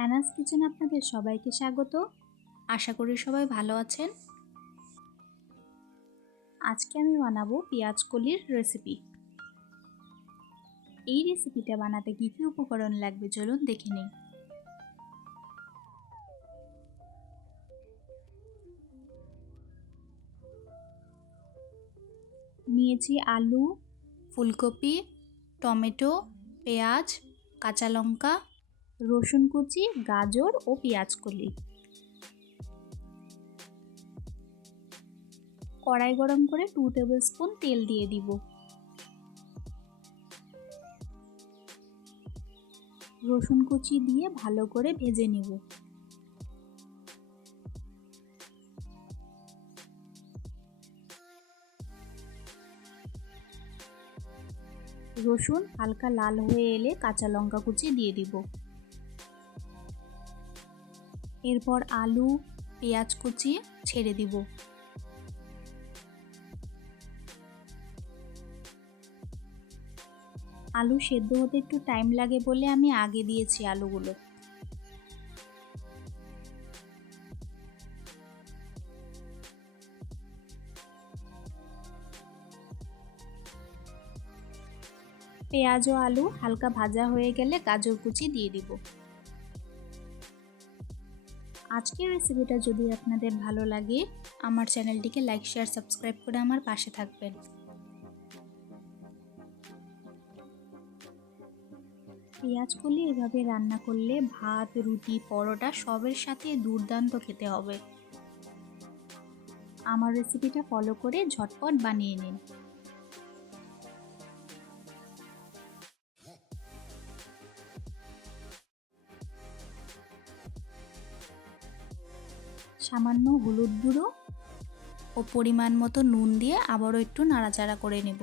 Anas kitchen আপনাদের সবাইকে স্বাগত। আশা করি সবাই ভালো আছেন। আজকে আমি বানাবো পেঁয়াজ কলির রেসিপি। এই রেসিপিটা বানাতে কী কী উপকরণ লাগবে চলুন দেখে নিই। নিয়েছি আলু, ফুলকপি, টমেটো, পেঁয়াজ, কাঁচা লঙ্কা, রসুন কুচি, গাজর ও পেঁয়াজ কলি। কড়াই গরম করে 2 টেবিল স্পুন তেল দিয়ে দিব। রসুন কুচি দিয়ে ভালো করে ভেজে নিব। রসুন হালকা লাল হয়ে এলে কাঁচা লঙ্কা কুচি দিয়ে দিব। এরপর আলু, পেঁয়াজ কুচি ছেড়ে দিব। আলু সেদ্ধ হতে একটু টাইম লাগে বলে আমি আগে দিয়েছি আলুগুলো। পেঁয়াজ ও আলু হালকা ভাজা হয়ে গেলে গাজর কুচি দিয়ে দিব। আজকের রেসিপিটা যদি আপনাদের ভালো লাগে আমার চ্যানেলটিকে লাইক, শেয়ার, সাবস্ক্রাইব করে আমার পাশে থাকবেন। পেঁয়াজ কলি এভাবে রান্না করলে ভাত, রুটি, পরোটা সবের সাথে দুর্দান্ত খেতে হবে। আমার রেসিপিটা ফলো করে ঝটপট বানিয়ে নিন। সামান্য হলুদ গুঁড়ো ও পরিমাণ মতো নুন দিয়ে আবারও একটু নাড়াচাড়া করে নেব।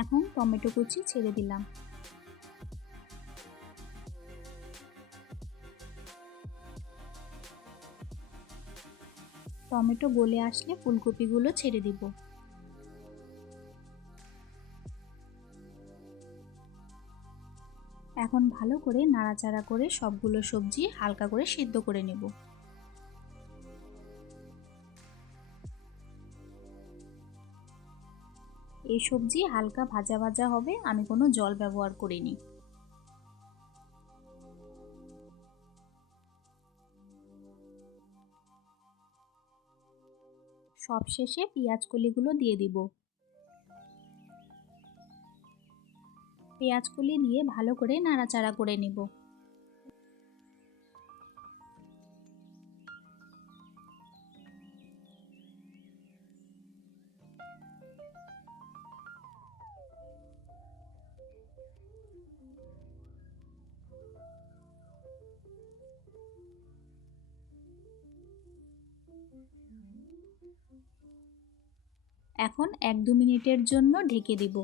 এখন টমেটো কুচি ছেড়ে দিলাম। টমেটো গলে আসলে ফুলকপিগুলো ছেড়ে দিব। এখন ভালো করে নাড়াচাড়া করে সবগুলো সবজি হালকা করে সিদ্ধ করে নেব। এই সবজি হালকা ভাজা ভাজা হবে, আমি কোনো জল ব্যবহার করিনি। সবশেষে পেঁয়াজ কলিগুলো দিয়ে দিব। পেঁয়াজ কলি দিয়ে ভালো করে নাড়াচাড়া করে নেব। এখন 1-2 মিনিটের জন্য ঢেকে দিব।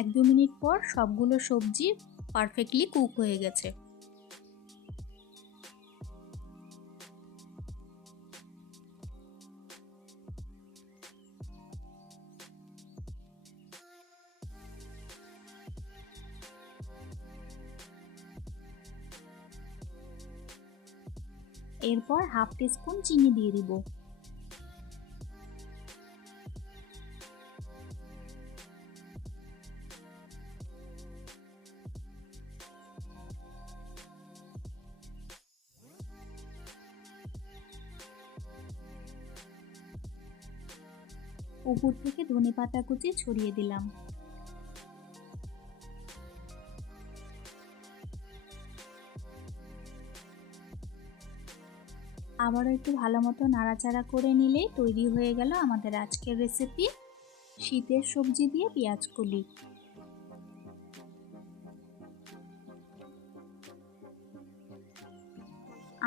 1-2 মিনিট পর সবগুলো সবজি পারফেক্টলি কুক হয়ে গেছে। এরপর হাফ টিস্পুন চিনি দিয়ে দিব। উপর থেকে ধনেপাতা কুচি ছড়িয়ে দিলাম। আবারও একটু ভালো মতো নাড়াচাড়া করে নিলেই তৈরি হয়ে গেল আমাদের আজকের রেসিপি, শীতের সবজি দিয়ে পেঁয়াজ কলি।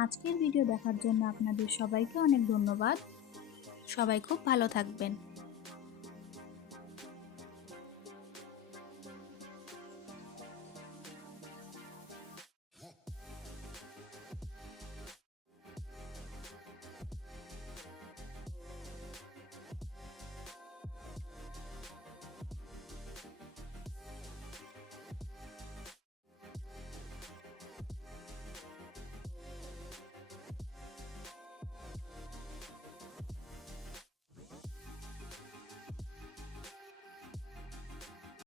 আজকের ভিডিও দেখার জন্য আপনাদের সবাইকে অনেক ধন্যবাদ। সবাই খুব ভালো থাকবেন।